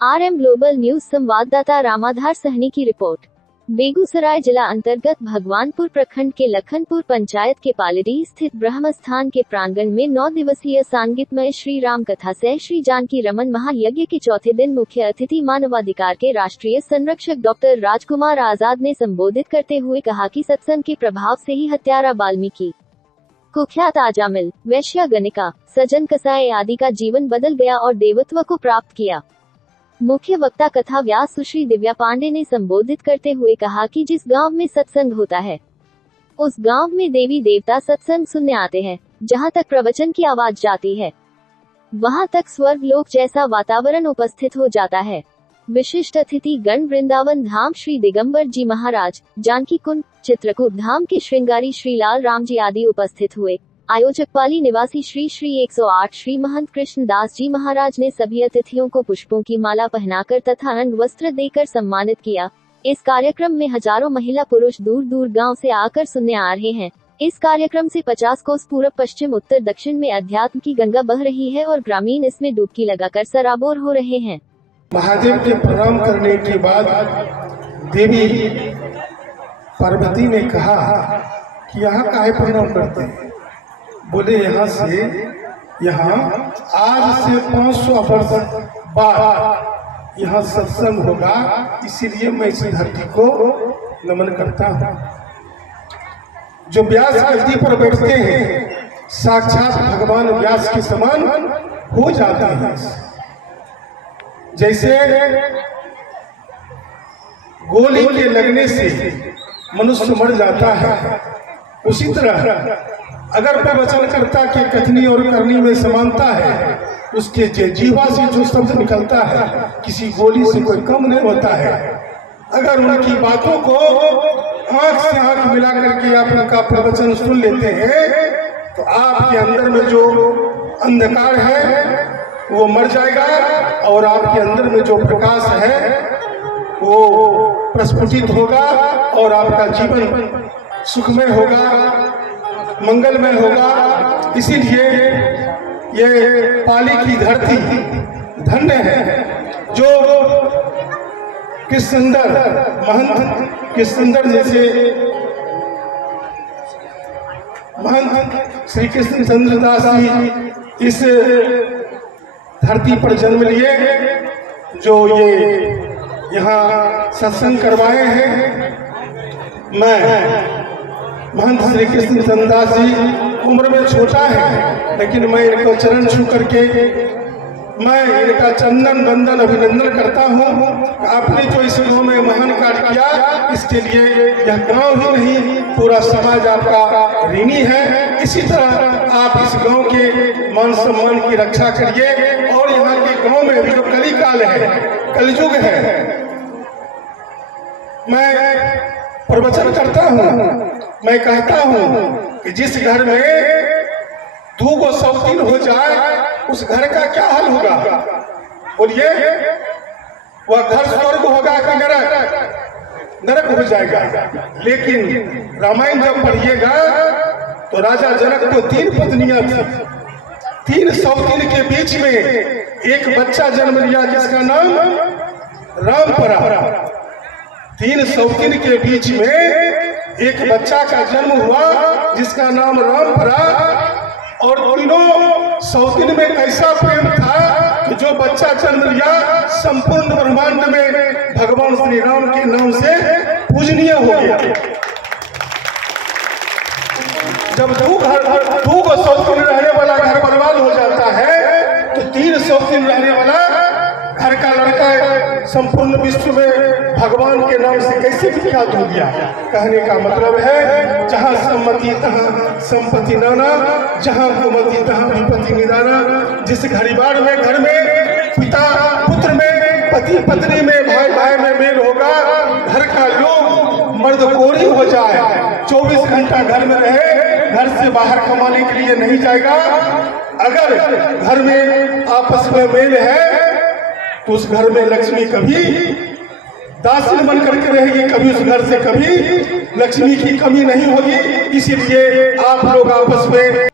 RM global news संवाददाता रामाधार सहनी की report. Begusarai जिला अंतर्गत भगवानपुर प्रखंड के लखनपुर पंचायत के पालड़ी स्थित ब्रह्मस्थान के प्रांगण में 9 दिवसीय सांगीतमय श्री राम कथा सह श्री जानकी रमन महायज्ञ के चौथे दिन मुख्य अतिथि मानवाधिकार के राष्ट्रीय संरक्षक डॉक्टर राजकुमार आजाद ने संबोधित करते हुए कहा कि सत्संग के प्रभाव से ही हत्यारा वाल्मीकि, कुख्यात आजामिल, वैश्या गणिका, सजन कसाई आदि का जीवन बदल गया और देवत्व को प्राप्त किया। मुख्य वक्ता कथा व्यास सुश्री दिव्या पांडे ने संबोधित करते हुए कहा कि जिस गांव में सत्संग होता है उस गांव में देवी देवता सत्संग सुनने आते हैं। जहां तक प्रवचन की आवाज जाती है वहां तक स्वर्ग लोक जैसा वातावरण उपस्थित हो जाता है। विशिष्ट अतिथि गण वृंदावन धाम श्री दिगंबर जी महाराज, जानकी कुंड, चित्रकूट धाम के श्रृंगारी श्री लाल राम जी आदि उपस्थित हुए। आयोजक पाली निवासी श्री 108 श्री महंत कृष्णदास जी महाराज ने सभी अतिथियों को पुष्पों की माला पहनाकर तथा अंग वस्त्र देकर सम्मानित किया। इस कार्यक्रम में हजारों महिला पुरुष दूर दूर गांव से आकर सुनने आ रहे हैं। इस कार्यक्रम से 50 कोस पूर्व पश्चिम उत्तर दक्षिण में अध्यात्म की गंगा बह रही है और ग्रामीण इसमें डुबकी लगाकर सराबोर हो रहे हैं। महादेव के प्रणाम करने के बाद देवी पार्वती ने कहा कि यहाँ काहे प्रणाम करते हैं? बोले यहाँ से आज से 500 वर्ष बाद यहाँ सत्संग होगा, इसीलिए मैं इस धरती को नमन करता हूँ। जो व्यास गद्दी पर बैठते हैं साक्षात भगवान व्यास के समान हो जाते हैं। जैसे गोली के लगने से मनुष्य मर जाता है, उसी तरह अगर प्रवचनकर्ता के कथनी और करनी में समानता है, उसके जीवा से जो शब्द निकलता है किसी गोली से कोई कम नहीं होता है। अगर उनकी बातों को आंख से आंख मिला करके आप उनका प्रवचन सुन लेते हैं तो आपके अंदर में जो अंधकार है वो मर जाएगा और आपके अंदर में जो प्रकाश है वो प्रस्फुटित होगा और आपका जीवन सुखमय होगा, मंगलमय होगा। इसीलिए ये पाली की धरती धन्य है जो कृष्णचंद्र महंत कृष्णचंद्र जैसे महंत श्री कृष्णचंद्र दास जी इस धरती पर जन्म लिए, जो ये यहाँ सत्संग करवाए हैं। मैं महंत श्री कृष्णचंद्र दास जी उम्र में छोटा है, लेकिन मैं इनको चरण छू करके मैं इनका चंदन वंदन अभिनंदन करता हूँ। आपने जो इस गांव में महान कार्य किया, इसके लिए यह गांव ही नहीं पूरा समाज आपका ऋणी है। इसी तरह आप इस गांव के मान सम्मान की रक्षा करिए और यहाँ के गांव में भी जो कली काल है, कलयुग है, मैं प्रवचन करता हूँ। मैं कहता हूँ कि जिस घर में 2 शौकीन हो जाए उस घर का क्या हाल होगा? बोलिए, वह घर स्वर्ग होगा कि नरक? नरक हो जाएगा। लेकिन रामायण जब पढ़िएगा तो राजा जनक को 3 पत्नियां थी। 3 शौकीन के बीच में एक बच्चा जन्म लिया जिसका नाम रामपरा। 3 शौकीन के बीच में एक बच्चा का जन्म हुआ जिसका नाम रामपरा। और तीनों शौकीन में ऐसा प्रेम था कि जो बच्चा जन्म लिया संपूर्ण ब्रह्मांड में भगवान श्री राम के नाम से पूजनीय हो गया। जब 2 शौकीन रहने वाला घर बर्बाद हो जाता है तो 3 शौकीन रहने वाला घर का लड़का संपूर्ण विश्व में भगवान के नाम से कैसे विख्यात हो गया? कहने का मतलब है जहाँ सम्मति तहाँ संपत्ति नाना, जहाँ कुमति तहाँ विपत्ति निदाना। जिस घड़ीवार में घर में पिता पुत्र में, पति पत्नी में, भाई भाई में मेल होगा, घर का लोग मर्द कोरी हो जाए, 24 घंटा घर में रहे, घर से बाहर कमाने के लिए नहीं जाएगा। अगर घर में आपस में मेल है तो उस घर में लक्ष्मी कभी दासिन बन करके रहेगी, कभी उस घर से कभी लक्ष्मी की कमी नहीं होगी। इसीलिए आप लोग आपस में